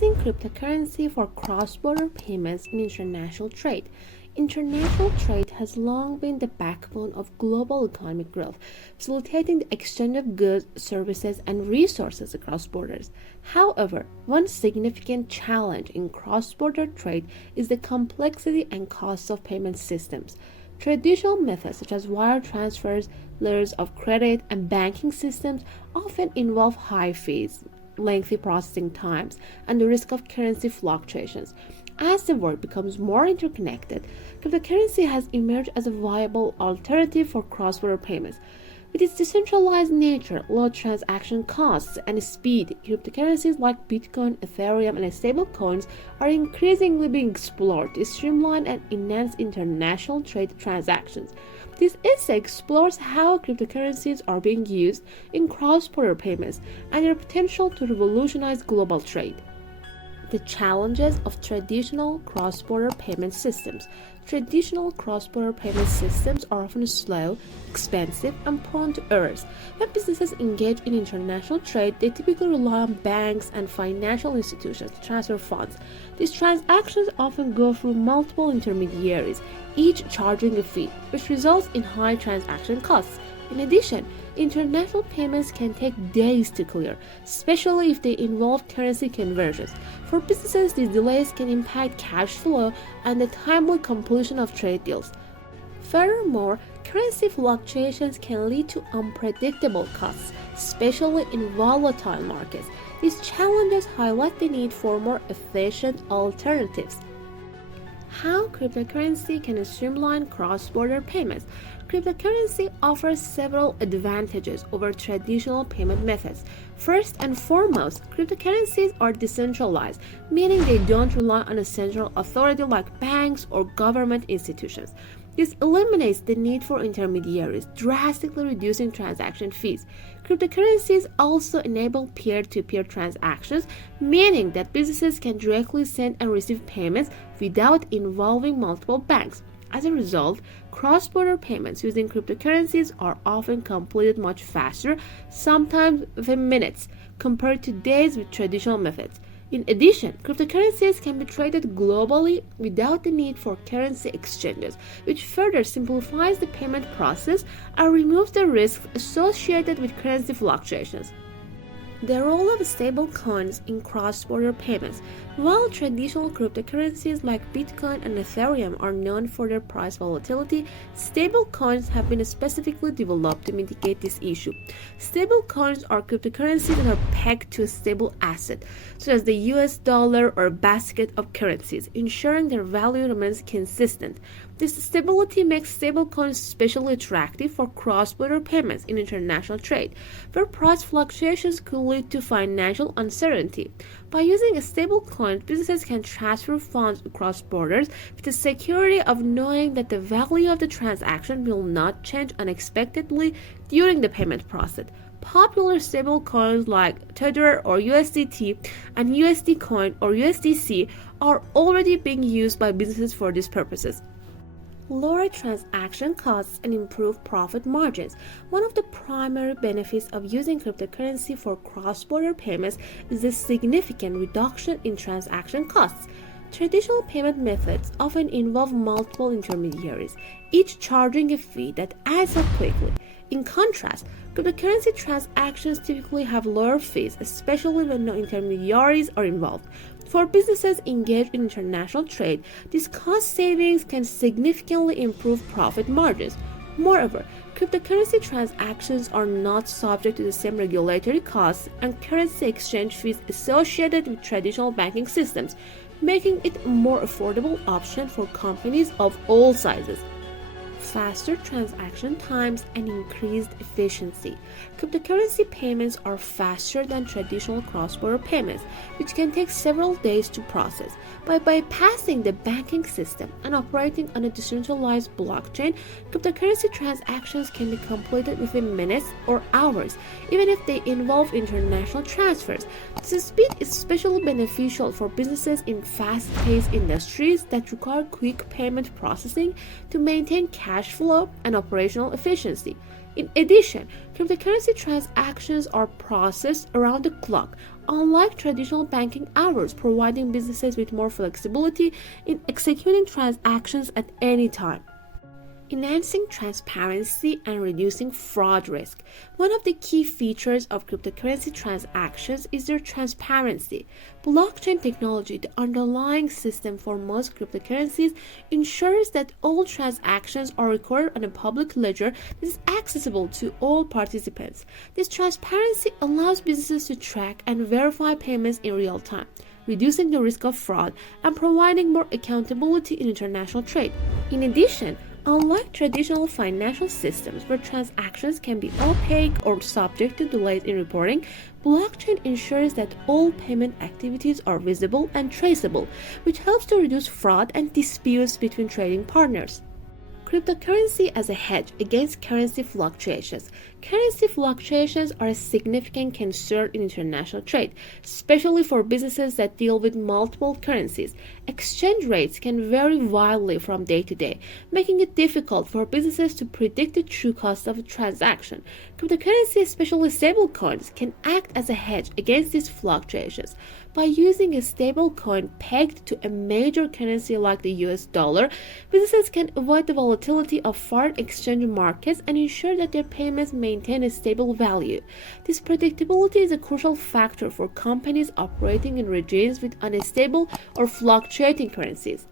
using cryptocurrency for cross-border payments in international trade. International trade has long been the backbone of global economic growth, facilitating the exchange of goods, services, and resources across borders. However, one significant challenge in cross-border trade is the complexity and costs of payment systems. Traditional methods such as wire transfers, letters of credit, and banking systems often involve high fees, lengthy processing times, and the risk of currency fluctuations. As the world becomes more interconnected, cryptocurrency has emerged as a viable alternative for cross-border payments. With its decentralized nature, low transaction costs, and speed, cryptocurrencies like Bitcoin, Ethereum, and stablecoins are increasingly being explored to streamline and enhance international trade transactions. This essay explores how cryptocurrencies are being used in cross-border payments and their potential to revolutionize global trade. The challenges of traditional cross-border payment systems. Traditional cross-border payment systems are often slow, expensive, and prone to errors. When businesses engage in international trade, they typically rely on banks and financial institutions to transfer funds. These transactions often go through multiple intermediaries, each charging a fee, which results in high transaction costs. In addition, international payments can take days to clear, especially if they involve currency conversions. For businesses, these delays can impact cash flow and the timely completion of trade deals. Furthermore, currency fluctuations can lead to unpredictable costs, especially in volatile markets. These challenges highlight the need for more efficient alternatives. How cryptocurrency can streamline cross-border payments. Cryptocurrency offers several advantages over traditional payment methods. First and foremost, cryptocurrencies are decentralized, meaning they don't rely on a central authority like banks or government institutions. This eliminates the need for intermediaries, drastically reducing transaction fees. Cryptocurrencies also enable peer-to-peer transactions, meaning that businesses can directly send and receive payments without involving multiple banks. As a result, cross-border payments using cryptocurrencies are often completed much faster, sometimes within minutes, compared to days with traditional methods. In addition, cryptocurrencies can be traded globally without the need for currency exchanges, which further simplifies the payment process and removes the risks associated with currency fluctuations. The role of stablecoins in cross-border payments. While traditional cryptocurrencies like Bitcoin and Ethereum are known for their price volatility, stablecoins have been specifically developed to mitigate this issue. Stablecoins are cryptocurrencies that are pegged to a stable asset, such as the US dollar or a basket of currencies, ensuring their value remains consistent. This stability makes stablecoins especially attractive for cross-border payments in international trade, where price fluctuations could lead to financial uncertainty. By using a stablecoin, businesses can transfer funds across borders with the security of knowing that the value of the transaction will not change unexpectedly during the payment process. Popular stablecoins like Tether or USDT and USD Coin or USDC are already being used by businesses for these purposes. Lower transaction costs and improve profit margins. One of the primary benefits of using cryptocurrency for cross-border payments is the significant reduction in transaction costs. Traditional payment methods often involve multiple intermediaries, each charging a fee that adds up quickly. In contrast, cryptocurrency transactions typically have lower fees, especially when no intermediaries are involved. For businesses engaged in international trade, these cost savings can significantly improve profit margins. Moreover, cryptocurrency transactions are not subject to the same regulatory costs and currency exchange fees associated with traditional banking systems, making it a more affordable option for companies of all sizes. Faster transaction times and increased efficiency. Cryptocurrency payments are faster than traditional cross-border payments, which can take several days to process. By bypassing the banking system and operating on a decentralized blockchain, cryptocurrency transactions can be completed within minutes or hours, even if they involve international transfers. This speed is especially beneficial for businesses in fast-paced industries that require quick payment processing to maintain cash flow and operational efficiency. In addition, cryptocurrency transactions are processed around the clock, unlike traditional banking hours, providing businesses with more flexibility in executing transactions at any time. Enhancing transparency and reducing fraud risk. One of the key features of cryptocurrency transactions is their transparency. Blockchain technology, the underlying system for most cryptocurrencies, ensures that all transactions are recorded on a public ledger that is accessible to all participants. This transparency allows businesses to track and verify payments in real time, reducing the risk of fraud and providing more accountability in international trade. In addition, unlike traditional financial systems where transactions can be opaque or subject to delays in reporting, blockchain ensures that all payment activities are visible and traceable, which helps to reduce fraud and disputes between trading partners. Cryptocurrency as a hedge against currency fluctuations. Currency fluctuations are a significant concern in international trade, especially for businesses that deal with multiple currencies. Exchange rates can vary wildly from day to day, making it difficult for businesses to predict the true cost of a transaction. Cryptocurrency, especially stablecoins, can act as a hedge against these fluctuations. By using a stablecoin pegged to a major currency like the US dollar, businesses can avoid the volatility of foreign exchange markets and ensure that their payments maintain a stable value. This predictability is a crucial factor for companies operating in regions with unstable or fluctuating currencies.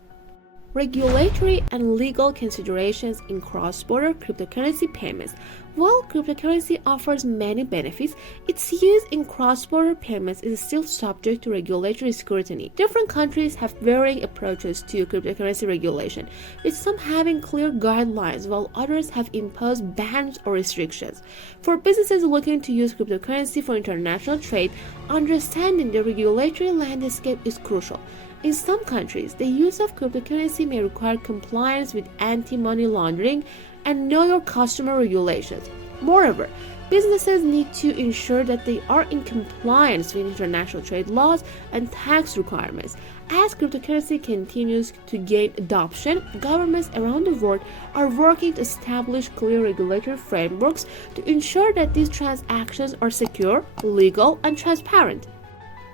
Regulatory and legal considerations in cross-border cryptocurrency payments. While cryptocurrency offers many benefits, its use in cross-border payments is still subject to regulatory scrutiny. Different countries have varying approaches to cryptocurrency regulation, with some having clear guidelines while others have imposed bans or restrictions. For businesses looking to use cryptocurrency for international trade, understanding the regulatory landscape is crucial. In some countries, the use of cryptocurrency may require compliance with anti-money laundering and know your customer regulations. Moreover, businesses need to ensure that they are in compliance with international trade laws and tax requirements. As cryptocurrency continues to gain adoption, governments around the world are working to establish clear regulatory frameworks to ensure that these transactions are secure, legal, and transparent.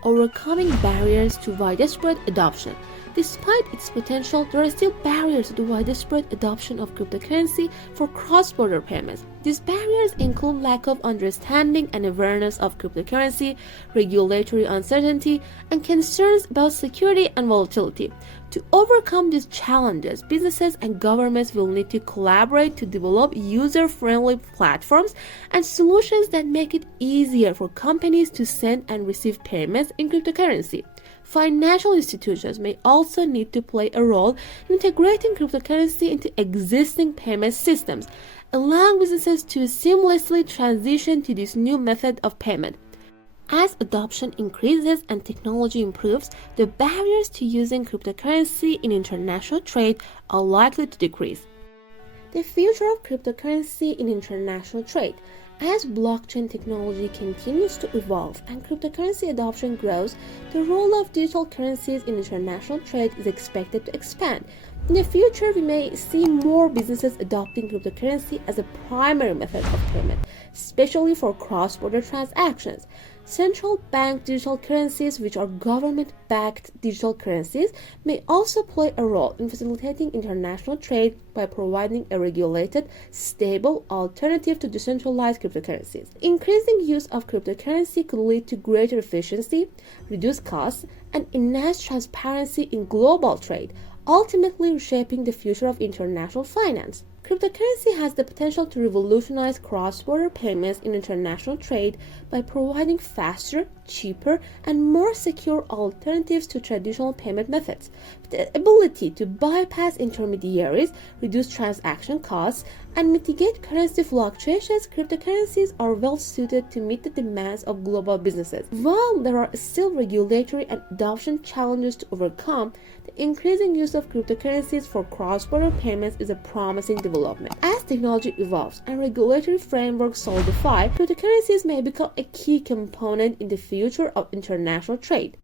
Overcoming barriers to widespread adoption. Despite its potential, there are still barriers to the widespread adoption of cryptocurrency for cross-border payments. These barriers include lack of understanding and awareness of cryptocurrency, regulatory uncertainty, and concerns about security and volatility. To overcome these challenges, businesses and governments will need to collaborate to develop user-friendly platforms and solutions that make it easier for companies to send and receive payments in cryptocurrency. Financial institutions may also need to play a role in integrating cryptocurrency into existing payment systems, allowing businesses to seamlessly transition to this new method of payment. As adoption increases and technology improves, the barriers to using cryptocurrency in international trade are likely to decrease. The future of cryptocurrency in international trade. As blockchain technology continues to evolve and cryptocurrency adoption grows, the role of digital currencies in international trade is expected to expand. In the future, we may see more businesses adopting cryptocurrency as a primary method of payment, especially for cross-border transactions. Central bank digital currencies, which are government-backed digital currencies, may also play a role in facilitating international trade by providing a regulated, stable alternative to decentralized cryptocurrencies. Increasing use of cryptocurrency could lead to greater efficiency, reduced costs, and enhanced transparency in global trade, ultimately reshaping the future of international finance. Cryptocurrency has the potential to revolutionize cross-border payments in international trade by providing faster, cheaper, and more secure alternatives to traditional payment methods. With the ability to bypass intermediaries, reduce transaction costs, and mitigate currency fluctuations, cryptocurrencies are well suited to meet the demands of global businesses. While there are still regulatory and adoption challenges to overcome, the increasing use of cryptocurrencies for cross-border payments is a promising development. As technology evolves and regulatory frameworks solidify, cryptocurrencies may become a key component in the future of international trade.